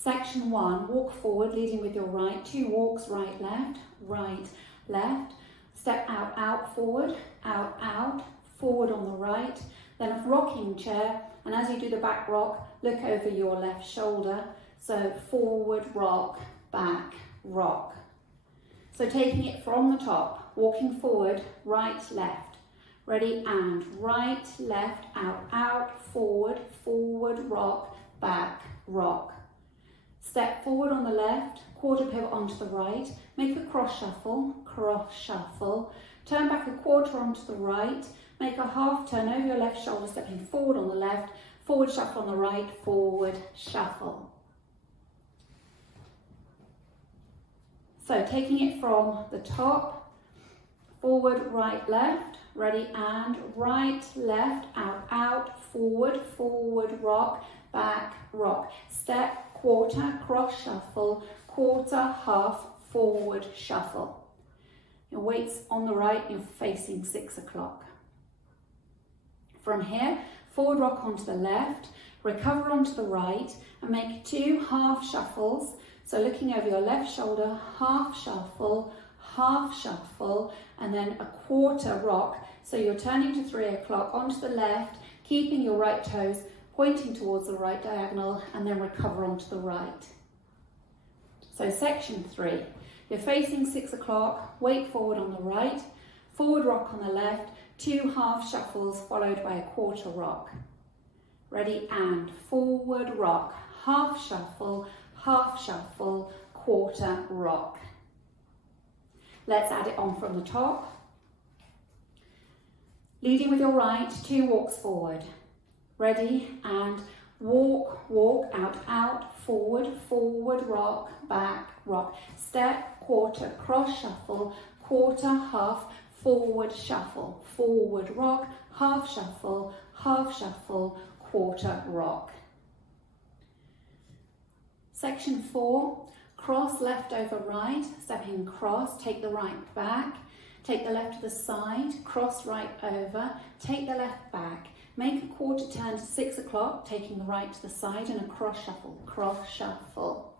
Section 1, walk forward, leading with your right. 2 walks, right, left. Step out, out, forward, forward on the right. Then a rocking chair, and as you do the back rock, look over your left shoulder. So forward, rock, back, rock. So taking it from the top, walking forward, right, left. Ready, and right, left, out, forward, rock, back, rock. Step forward on the left, quarter pivot onto the right, make a cross shuffle, turn back a quarter onto the right, make a half turn over your left shoulder, stepping forward on the left, forward shuffle on the right, forward shuffle. So taking it from the top, forward, right, left, ready, and right, left, out, forward, rock, back, rock. Step, quarter, cross shuffle, quarter, half, forward shuffle. Your weight's on the right, you're facing 6 o'clock. From here, forward rock onto the left, recover onto the right, and make 2 half shuffles. So looking over your left shoulder, half shuffle, and then a quarter rock. So you're turning to 3 o'clock onto the left, keeping your right toes pointing towards the right diagonal, and then recover onto the right. So section 3, you're facing 6 o'clock, weight forward on the right, forward rock on the left, 2 half shuffles followed by a quarter rock. Ready, and forward rock, half shuffle, quarter rock. Let's add it on from the top. Leading with your right, 2 walks forward. Ready, and walk, out, forward, rock, back, rock. Step, quarter, cross shuffle, quarter, half, forward shuffle, forward rock, half shuffle, quarter rock. Section 4, cross left over right, stepping cross, take the right back, take the left to the side, cross right over, take the left back, make a quarter turn to 6 o'clock, taking the right to the side, and a cross shuffle.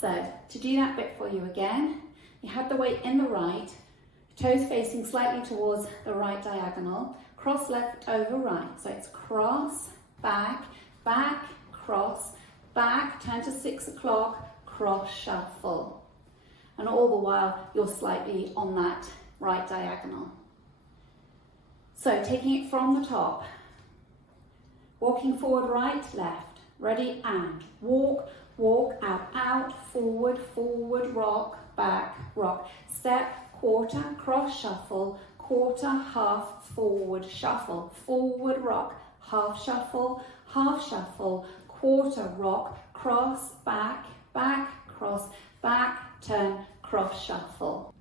So to do that bit for you again, you have the weight in the right, toes facing slightly towards the right diagonal, cross left over right. So it's cross, back, cross, back, turn to 6 o'clock, cross shuffle. And all the while, you're slightly on that right diagonal. So taking it from the top, walking forward, right, left, ready, and walk, out, forward, rock, back, rock. Step, quarter, cross shuffle, quarter, half, forward shuffle, forward rock, half shuffle, quarter rock, cross, back, cross, back, turn, cross shuffle.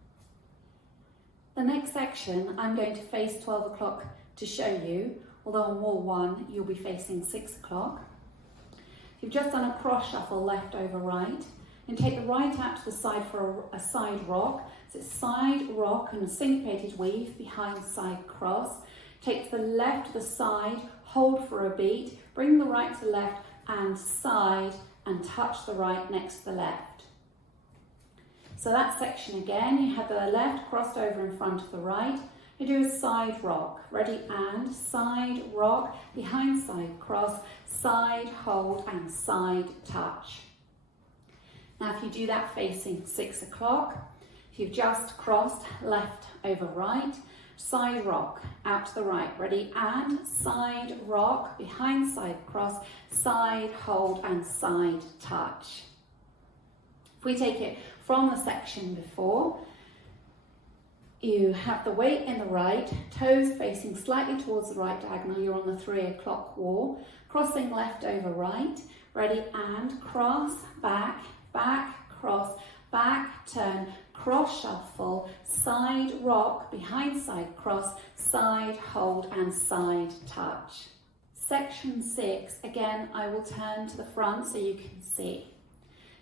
The next section, I'm going to face 12 o'clock to show you, although on wall 1, you'll be facing 6 o'clock. You've just done a cross shuffle left over right, and take the right out to the side for a side rock. So it's side rock and a syncopated weave, behind side cross. Take the left to the side, hold for a beat, bring the right to the left and side, and touch the right next to the left. So that section again, you have the left crossed over in front of the right. You do a side rock, ready, and side rock, behind side cross, side hold and side touch. Now if you do that facing 6 o'clock, if you've just crossed left over right, side rock out to the right, ready, and side rock, behind side cross, side hold and side touch. If we take it from the section before, you have the weight in the right, toes facing slightly towards the right diagonal, you're on the 3 o'clock wall, crossing left over right, ready, and cross, back, cross, back, turn, cross shuffle, side rock, behind side cross, side hold and side touch. Section 6, again, I will turn to the front so you can see.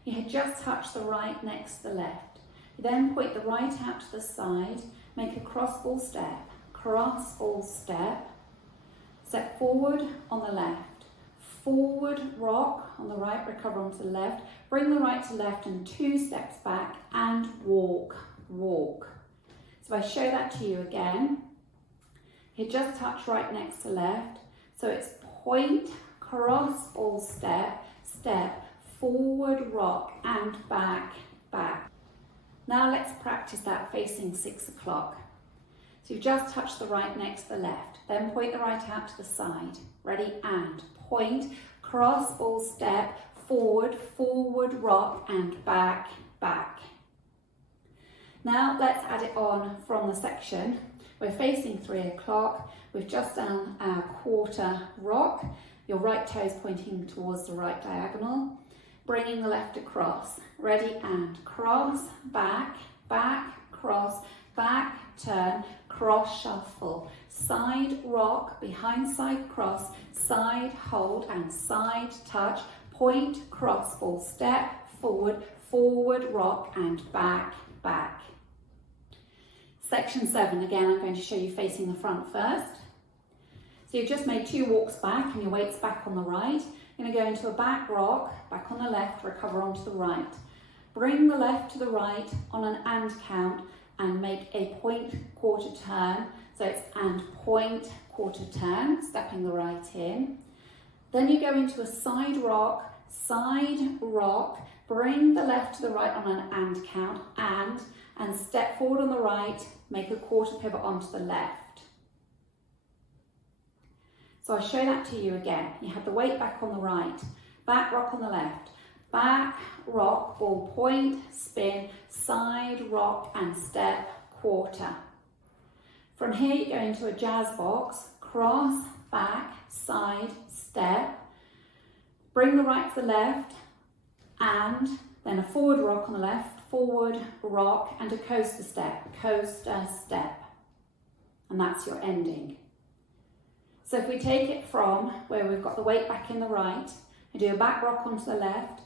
You had just touched the right next to the left. You then point the right out to the side, make a cross ball step, step forward on the left, forward rock on the right, recover onto the left, bring the right to left and 2 steps back and walk, walk. So I show that to you again. You just touch right next to left. So it's point, cross, ball, step, step, forward, rock and back, back. Now let's practice that facing 6 o'clock. So you've just touched the right next to the left, then point the right out to the side. Ready, and point, cross, ball, step, forward, forward, rock and back, back. Now let's add it on from the section. We're facing 3 o'clock. We've just done our quarter rock. Your right toe is pointing towards the right diagonal. Bringing the left across. Ready, and cross, back, back, cross, back, turn, cross, shuffle. Side rock, behind side cross, side hold and side touch. Point, cross, ball, step, forward, forward, rock and back, back. Section 7, again, I'm going to show you facing the front first. So you've just made 2 walks back and your weight's back on the right. You're going to go into a back rock, back on the left, recover onto the right. Bring the left to the right on an and count and make a point quarter turn. So it's and point quarter turn, stepping the right in. Then you go into a side rock, bring the left to the right on an and count, and step forward on the right, make a quarter pivot onto the left. So I'll show that to you again. You have the weight back on the right, back rock on the left, back rock, ball point, spin, side rock and step, quarter. From here you go into a jazz box, cross, back, side, step, bring the right to the left, and then a forward rock on the left, forward rock and a coaster step, and that's your ending. So if we take it from where we've got the weight back in the right, we do a back rock onto the left,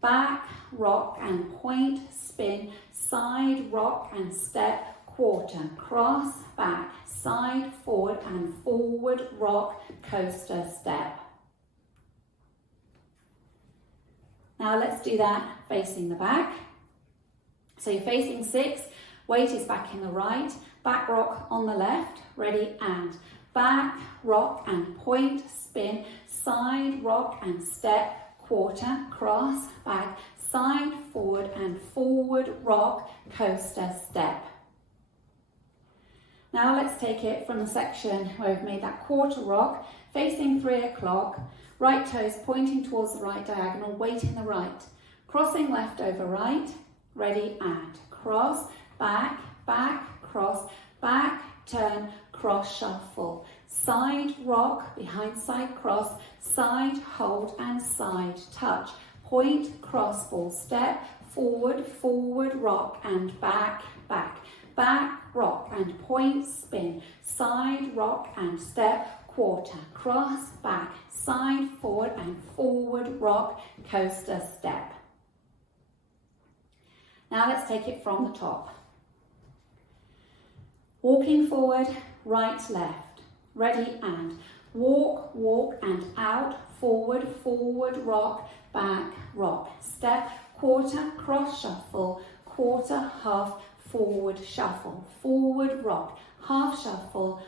back rock and point, spin, side rock and step, quarter, cross, back, side, forward and forward rock, coaster, step. Now let's do that facing the back. So you're facing 6, weight is back in the right, back rock on the left, ready, and back rock and point, spin, side rock and step, quarter, cross, back, side, forward and forward rock, coaster, step. Now let's take it from the section where we've made that quarter rock, facing 3 o'clock, right toes pointing towards the right diagonal, weight in the right, crossing left over right, ready, and cross, back, back, cross, back, turn, cross, shuffle, side rock, behind side cross, side hold and side touch, point, cross, ball, step, forward, forward, rock and back, back, back, rock and point, spin, side rock and step, quarter, cross, back, side, forward and forward, rock, coaster, step. Now let's take it from the top. Walking forward, right, left, ready, and walk, walk and out, forward, forward, rock, back, rock, step, quarter, cross, shuffle, quarter, half, forward, shuffle, forward, rock, half, shuffle,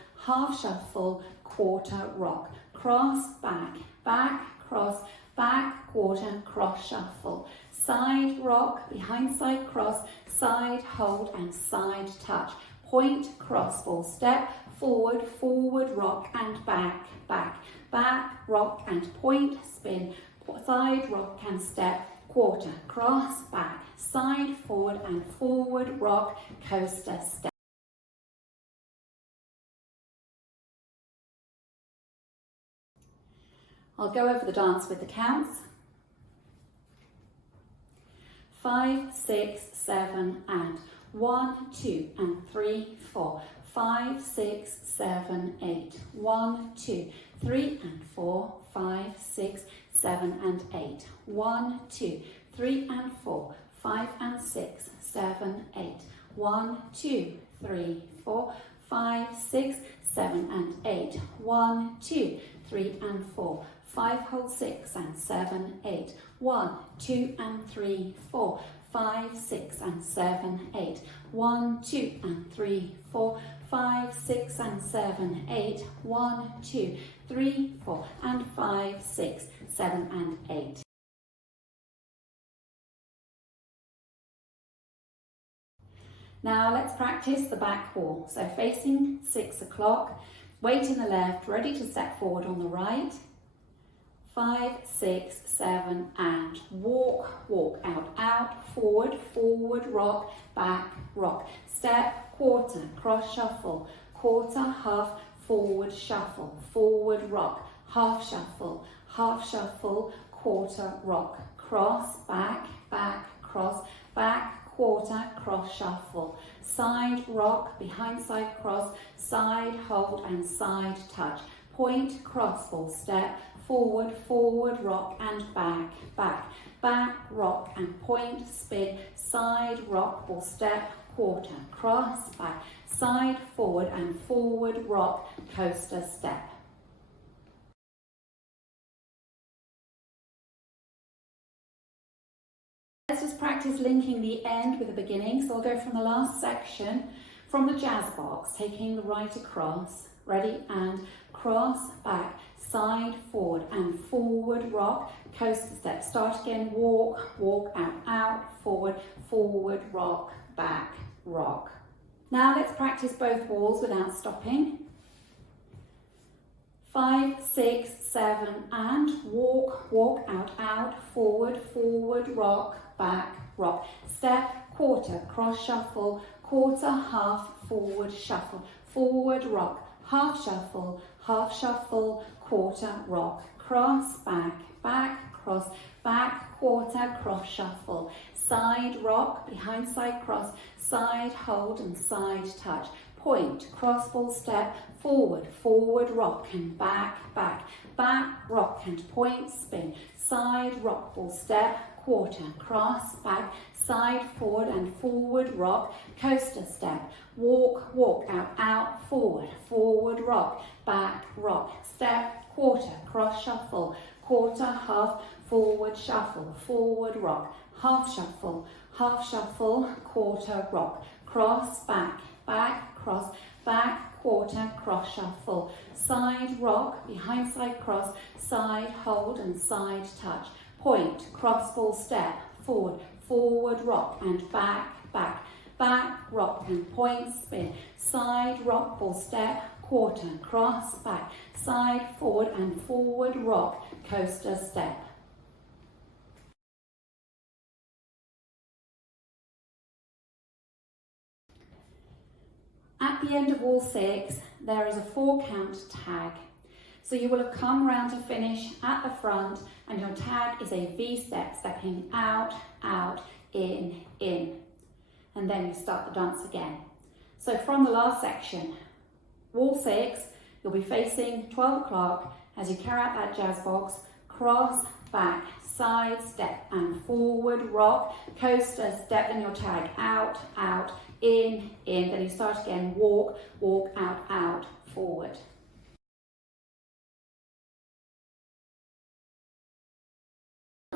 quarter, rock, cross, back, back, cross, back, quarter, cross, shuffle, side rock, behind side cross, side hold and side touch, point, cross, ball, step, forward, forward, rock and back, back, back, rock and point, spin, side rock and step, quarter, cross, back, side, forward and forward, rock, coaster, step. I'll go over the dance with the counts. 5, 6, 7 and 1, 2 and 3, 4, 5, 6, 7, 8, 1, 2, 3 and 4, 5, 6, 7 and 8, 1, 2, 3 and 4, 5 and 6, 7, 8, 1, 2, 3, 4, 5, 6, 7 and 8, 1, 2, 3 and 4. 5, hold 6 and 7, 8. 1, 2 and 3, 4. 5, 6 and 7, 8. 1, 2 and 3, 4. 5, 6 and 7, 8. 1, 2, 3, 4 and 5, 6, 7 and 8. Now let's practice the back wall. So facing 6 o'clock, weight in the left, ready to step forward on the right. 5, 6, 7 and walk, walk, out, out, forward, forward, rock, back, rock. Step, quarter, cross shuffle, quarter, half, forward shuffle, forward rock, half shuffle, quarter rock, cross, back, back, cross, back, quarter, cross shuffle, side rock, behind side cross, side hold and side touch, point, cross, full step, forward, forward rock and back, back, back rock and point, spin, side rock, full step, quarter, cross, back, side forward and forward rock, coaster step. Let's just practice linking the end with the beginning. So I'll go from the last section, from the jazz box, taking the right across, ready, and cross, back, side, forward, and forward rock, coaster step. Start again, walk, walk, out, out, forward, forward, rock, back, rock. Now let's practice both walls without stopping. 5, 6, 7, and walk, walk, out, out, forward, forward, rock, back, rock. Step, quarter, cross shuffle, quarter, half, forward shuffle, forward rock, half shuffle, quarter rock, cross, back, back, cross, back, quarter, cross shuffle, side rock, behind side cross, side hold and side touch, point, cross ball step, forward, forward rock and back, back, back rock and point, spin, side rock ball step, quarter, cross, back, side forward and forward rock, coaster step, walk, walk, out, out, forward, forward rock, back rock, step, quarter, cross shuffle, quarter, half, forward shuffle, forward rock, half shuffle, quarter rock, cross, back, back, cross, back, quarter, cross shuffle, side rock, behind side cross, side hold and side touch, point, cross ball step, forward, forward rock and back, back, back rock and point, spin, side rock ball step, quarter, cross, back, side forward and forward rock, coaster step. At the end of wall 6, there is a 4-count tag. So you will have come round to finish at the front, and your tag is a V step, stepping out, out, in. And then you start the dance again. So from the last section, wall 6, you'll be facing 12 o'clock as you carry out that jazz box, cross, back, side step and forward rock, coaster step, then your tag out, out, in, then you start again, walk, walk, out, out, forward.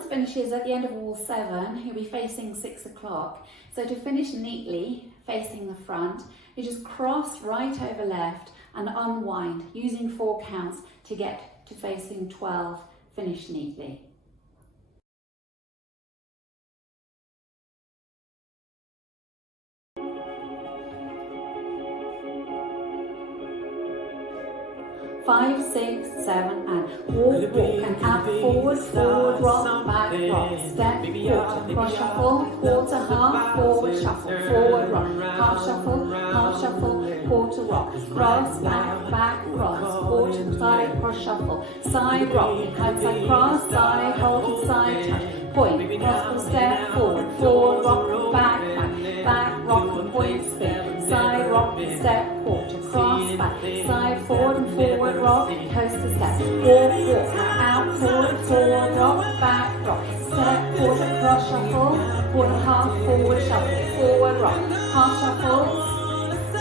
Finishes at the end of wall 7, you'll be facing 6 o'clock. So to finish neatly, facing the front, you just cross right over left and unwind, using 4 counts to get to facing 12, finish neatly. Five, 6, 7, and walk, walk, and out, forward, forward, rock, back, rock, step, quarter, cross shuffle, quarter, half, forward shuffle, forward rock, half shuffle, quarter rock, cross, back, back, cross, quarter, side, cross shuffle, side rock, behind side cross, side, hold and side touch, point, cross, step, forward, forward rock, back, back, back, rock, point, spin, side rock, step, quarter, cross, back, side, forward and forward rock, coaster step, walk, walk, out, forward, forward rock, back rock, step, quarter, cross shuffle, quarter, half, forward shuffle, forward rock, half shuffle,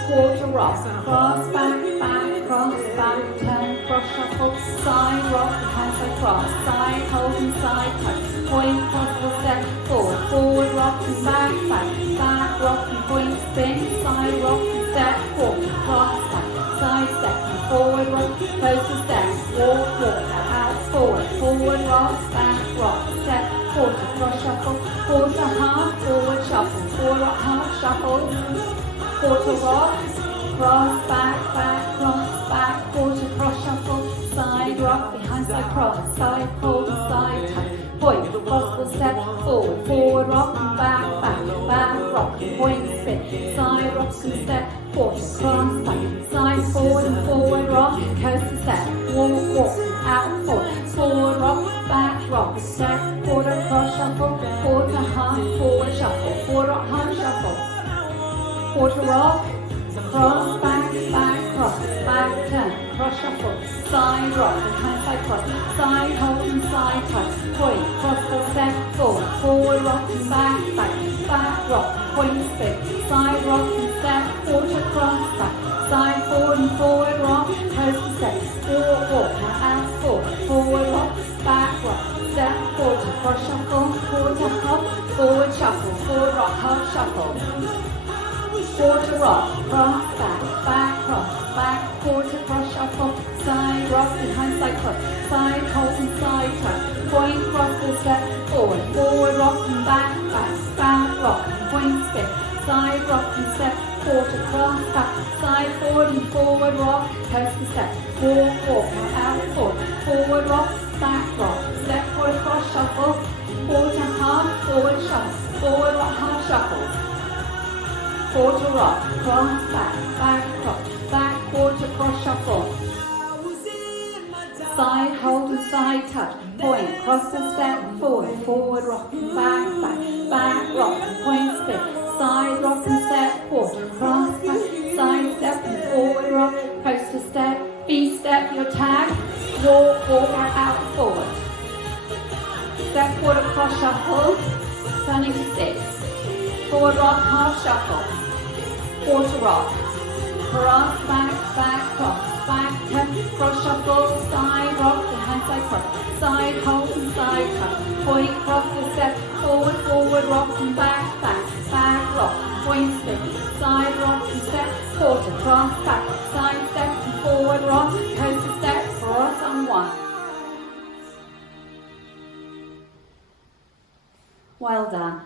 quarter rock, cross, back, back, cross, back, turn, cross, shuffle, side, rock, behind, side, cross, side, hold and side, touch, point, possible step, forward, forward, rock and back, back, back, rock and point, spin, side, rock and step, forward, cross, back, side step, and forward, rock, close to step, walk, out, forward, forward, rock, step, quarter, cross, shuffle, quarter, half, forward, shuffle, forward, half, shuffle, quarter, rock, cross, back, cross, back, quarter, cross, shuffle, side, rock, behind, side, cross, side, hold, side, touch, point, possible step, forward, forward, rock, back, rock, point, spin, side, rock, and step, quarter, cross, back, side, forward, and forward, rock, coast, step, walk, out, forward, rock, step, quarter, cross, shuffle, quarter, half, forward, shuffle, forward, half, shuffle, quarter, rock, cross, back, cross, back, turn, cross, shuffle, side, rock, behind, side, cross, side, hold, and side, touch, point, cross, step, forward, rock, and back, rock, point, spin, side, rock, and step, quarter, cross, back, side, forward, and forward, rock, coast, step, walk, out, forward, rock, step, quarter, cross, shuffle, quarter, hop, forward, shuffle, forward, rock, half, shuffle, quarter, rock, cross, back, cross, back, quarter, cross, shuffle, side, rock, behind, side, cross, side, hold, and side, touch, point, cross, full step, forward, rock, and back, rock, and point, spin, side, rock, and step, quarter, cross, back, side, forward, rock, coast, and step, walk, out, forward, rock, step, quarter, cross, shuffle, quarter, half, forward, shuffle, forward, rock, half, shuffle, quarter, rock, cross, back, cross, back, quarter, cross, shuffle, side, hold, and side, touch, point, cross, and step, forward, rock, and back, rock, and point, spin, side, rock, and step, quarter, cross, back, side, step, and forward, rock, coast to step, B-step, your tag, walk, out, forward, step, quarter, cross, shuffle, turning to 6, forward, rock, half, shuffle, quarter, rock, cross, back, cross, back, turn, cross, shuffle, side, rock, behind, side, cross, side, hold, and side, touch, point, cross, full step, forward, rock, and back, rock, point, spin, side, rock, and step, quarter, cross, back, side, step, and forward, rock, coast, to step, cross, and 1. Well done.